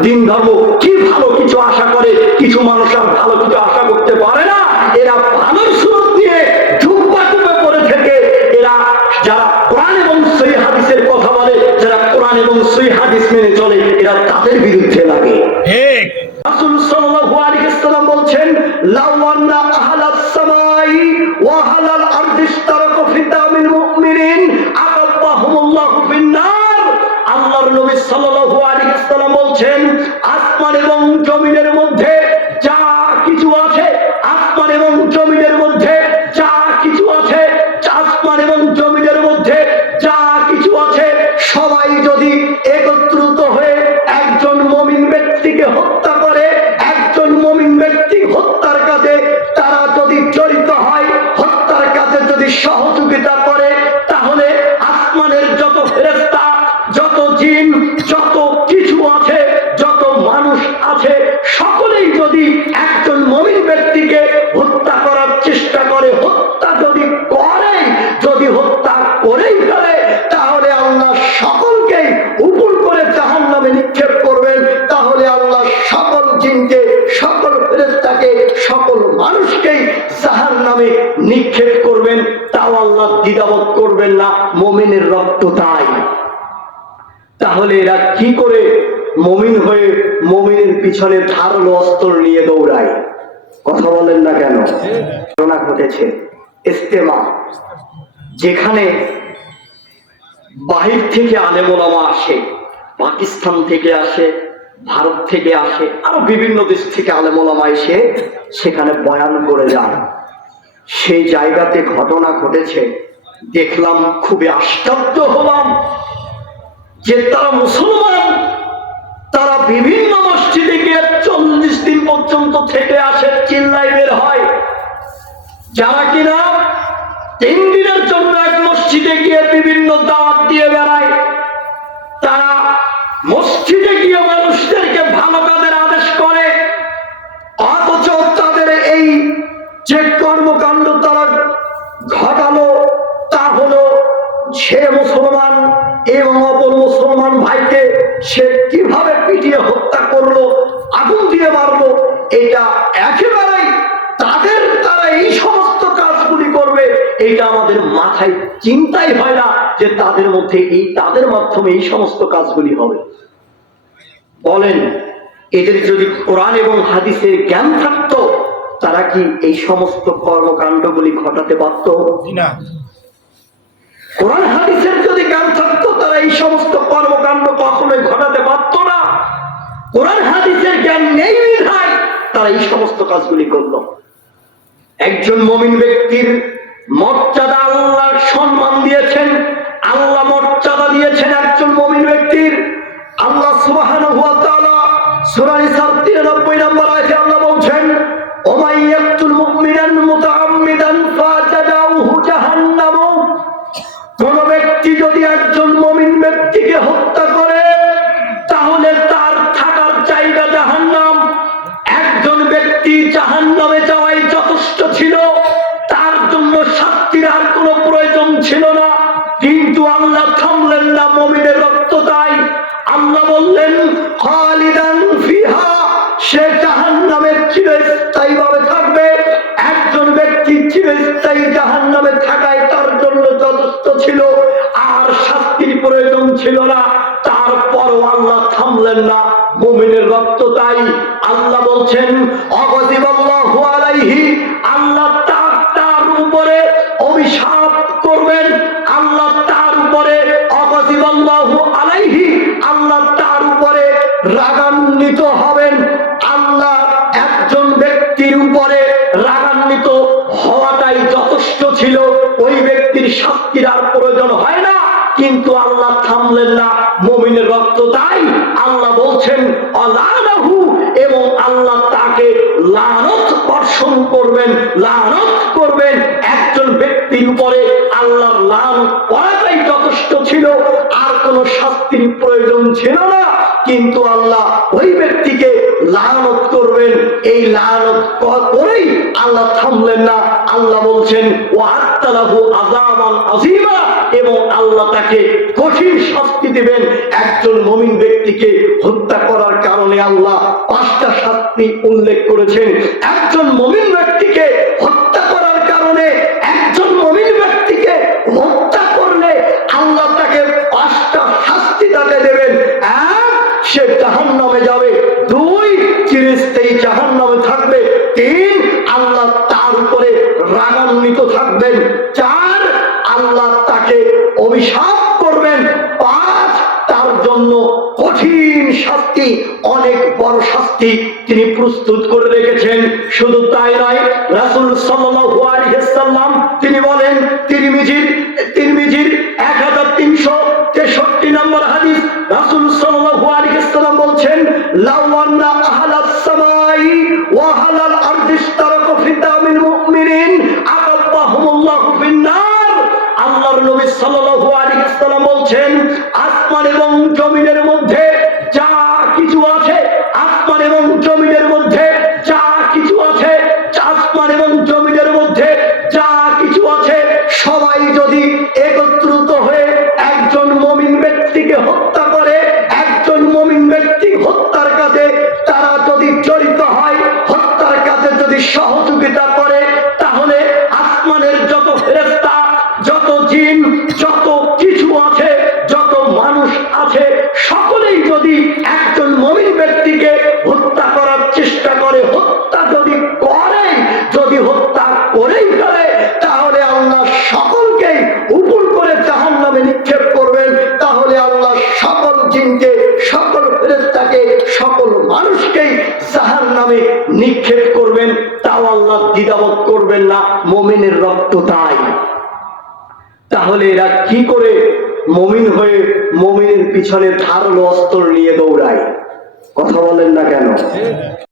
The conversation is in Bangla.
দিন ধর্ম কি ভালো কিছু আশা করে? কিছু মানুষ আর ভালো কিছু আশা করতে পারে না। এরা ভালোর সুরত দিয়ে জুব্বা টুপে পড়ে থেকে এরা যারা কোরআন এবং সহিহ হাদিসের কথা বলে, যারা কোরআন এবং সহিহ হাদিস মেনে চলে, এরা তাদের বিরুদ্ধে লাগে। ঠিক। রাসূল সাল্লাল্লাহু আলাইহি ওয়াসাল্লাম বলছেন, লাউ আন্না আহলাস সামাই ওয়া আহলাল আরদি ইশতারাকু ফি দামিল মুমিনিন আকাব্বাহুমুল্লাহু ফিন-নার। আল্লাহর নবী সাল্লাল্লাহু আলাইহি ওয়াসাল্লাম বলছেন, আসমান এবং জমিনের মধ্যে যা কিছু আছে, আসমান এবং জমিনের মধ্যে যা কিছু আছে, আসমান এবং জমিনের মধ্যে যা কিছু আছে, সবাই যদি একত্রিত হয়ে একজন মুমিন ব্যক্তিকে হত্যা করে, একজন মুমিন ব্যক্তি হত্যার কাজে তারা যদি জড়িত হয়, হত্যার কাজে যদি সহযোগিতা করে, তাহলে আসমানের যত ফেরেশতা, যত জিন, যত কিছু আছে, যত মানুষ আছে, সকলেই যদি একজন মুমিন ব্যক্তিকে হত্যা করার চেষ্টা করে, হত্যা যদি করে, যদি হত্যা করেই ফেলে, তাহলে আল্লাহ সকলকেই উপর করে জাহান্নামে নিক্ষেপ করবেন। তাহলে আল্লাহ সকল জিনকে, সকল ফেরেশতাকে, সকল মানুষকেই জাহান্নামে নিক্ষেপ করবেন। তাও আল্লাহ দ্বিধাবোধ করবেন না, মুমিনের রক্ত তাই। তাহলে এরা কি করে মুমিন হয়ে মুমিনের পিছনে ধারালো অস্ত্র নিয়ে দৌড়ায়? কথা বলেন না কেন? ঘটনা ঘটেছে ইজতেমা, যেখানে বাহির থেকে আলেম ওলামা আসে, পাকিস্তান থেকে আসে, ভারত থেকে আসে, আরো বিভিন্ন দেশ থেকে আলেম ওলামা এসে সেখানে বয়ান করে যান। সেই জায়গাতে ঘটনা ঘটেছে, দেখলাম, খুবই আশ্চর্য হলাম যে তারা মুসলমান, তারা বিভিন্ন মসজিদে গিয়ে 40 দিন পর্যন্ত থেকে আসে, চিল্লাই বের হয়। যারা কিনা 3 দিনের জন্য এক মসজিদে গিয়ে বিভিন্ন দাওয়াত দিয়ে বেড়ায়, তারা মসজিদে গিয়ে মানুষদেরকে ভালো কাজের আদেশ করে, অথচ তাদের এই যে কর্মকাণ্ড তারা ঘটালো, তা হলো সে মুসলমান এবং অপর মুসলমান ভাইকে সে কিভাবে পিটিয়ে হত্যা করলো, আগুন দিয়ে মারলো। এটা একেবারেই তাদের, তারা এই সমস্ত কাজগুলি করবে, এটা আমাদের মাথায় চিন্তাই হয় না যে তাদের মধ্যে এই, তাদের মাধ্যমে এই সমস্ত কাজগুলি হবে। বলেন, এদের যদি কোরআন এবং হাদিসের জ্ঞান থাকতো, তারা কি এই সমস্ত কর্মকাণ্ডগুলি ঘটাতে পারত? না। কোরআন হাদিসের যদি জ্ঞান থাকতো, তারা এই সমস্ত কর্মকাণ্ড কখনোই ঘটাতে পারত না। কোরআন হাদিসের জ্ঞান নেই বিধায় তারা এই সমস্ত কাজগুলি করলো। একজন মুমিন ব্যক্তির মর্যাদা আল্লাহ সম্মান দিয়েছেন, আল্লাহ মর্যাদা দিয়েছেন একজন মুমিন ব্যক্তির। আল্লাহ সুবহানাহু ওয়া তাআলা সূরা নিসার 93 নম্বর আয়াতে আল্লাহ বলছেন, ওমাই ইয়াকতুল মুমিনান মুতাআম্মিদান ফাজাযাউহু জাহান্নাম। কোন ব্যক্তি যদি একজন মুমিন ব্যক্তিকে হত্যা করে, তাহলে তার থাকার জায়গা জাহান্নাম। একজন ব্যক্তি জাহান্নামে যাওয়াই যথেষ্ট ছিল, তার জন্য শাস্তির আর কোনো প্রয়োজন ছিল না। কিন্তু আল্লাহ থামলেন না, মুমিনের রক্ত তাই। আল্লাহ বললেন, খালিদান ফিহা, সে জাহান্নামে চিরস্থায়ী ভাবে থাকবে। একজন ব্যক্তি চিরস্থায়ী জাহান্নামে থাকায় তার জন্য যথেষ্ট ছিল, আর শাস্তির প্রয়োজন ছিল না। তারপরও আল্লাহ থামলেন না, মুমিনের রক্ত তাই। আল্লাহ বলছেন, অগযিবাল্লাহু আলাইহি, আল্লাহ তার উপরে অভিশাপ করবেন। আল্লাহ তার উপরে অগযিবাল্লাহু আলাইহি, আল্লাহ তার উপরে রাগান্বিত হবেন। আল্লাহ একজন ব্যক্তির উপরে রাগান্বিত হওয়াটাই যথেষ্ট ছিল, ওই ব্যক্তির শাস্তির আর প্রয়োজন হয় না। কিন্তু আল্লাহ থামলেন না, মুমিনের রক্ত তাই। আল্লাহ বলছেন অলানাহু, এবং আল্লাহ তাকে লানত বর্ষণ করবেন, লানত করবেন। একজন ব্যক্তির উপরে আল্লাহর লানত করাটাই যথেষ্ট ছিল, আর কোন শাস্তির প্রয়োজন ছিল না। কিন্তু আল্লাহ ওই ব্যক্তিকে লানত করবেন, এই লানত করেই আল্লাহ থামলেন না। আল্লাহ বলছেন ওয়া'আত্তালাহু আযাবান আযীমা, এবং আল্লাহ তাকে কঠিন শাস্তি দেবেন। একজন মুমিন ব্যক্তিকে হত্যা করার কারণে আল্লাহ 5টা শাস্তি উল্লেখ করেছেন। একজন মুমিন ব্যক্তিকে হত্যা করার কারণে, একজন মুমিন ব্যক্তিকে হত্যা করলে আল্লাহ তাকে 5টা শাস্তি তাকে দেবেন। 1, সে জাহান্নামে যাবে। 2, চিরস্থায়ী জাহান্নামে থাকবে। 3, আল্লাহ তার উপরে রাগান্বিত থাকবেন। 4, আল্লাহ তাকে অভিশাপ করবেন। 5, তার জন্য কঠিন শাস্তি, অনেক বড় শাস্তি তিনি প্রস্তুত করে রেখেছেন। শুধু তাই নয়, রাসূল সাল্লাল্লাহু আলাইহি ওয়াসাল্লাম তিনি বলেন, তিরমিজির 1363 নম্বর হাদিস, রাসূল সাল্লাল্লাহু আলাইহি ওয়াসাল্লাম বলছেন, লাউ আন্না আহলাস সামাই ওয়া আহলাল আরদি ইশতারাকু ফি দামিল মুমিনিন আকাব্বাহুমুল্লাহু ফিন-নার। আল্লাহর নবী সাল্লাল্লাহু আলাইহি ওয়াসাল্লাম বলছেন, আসমান এবং জমিনের মধ্যে যা কিছু আছে, আসমান এবং জমিনের মধ্যে যা কিছু আছে, আসমান এবং জমিনের মধ্যে যা কিছু আছে, সবাই যদি একত্রিত হয়ে একজন মুমিন ব্যক্তিকে হত্যা করে, একজন মুমিন ব্যক্তি হত্যার কাজে তারা যদি জড়িত হয়, হত্যার কাজে যদি সহযোগিতা করে, তাহলে আসমানের যত ফেরেশতা, যত জিন, যত কিছু আছে, যত মানুষ আছে, সকলেই যদি একজন মুমিন ব্যক্তিকে হত্যা করার চেষ্টা করে, হত্যা যদি হত্যা করেই ফেলে, তাহলে আল্লাহ সকলকেই উপর করে জাহান্নামে নিক্ষেপ করবেন। তাহলে আল্লাহ সকল জিনকে, সকল ফেরেশতাকে, সকল মানুষকেই জাহান্নামে নিক্ষেপ করবেন। তাও আল্লাহ দ্বিধাবোধ করবেন না, মুমিনের রক্ত তাই। তাহলে এরা কি করে মুমিন হয়ে মুমিনের পিছনে ধারালো অস্ত্র নিয়ে দৌড়ায়? কথা বলেন না কেন?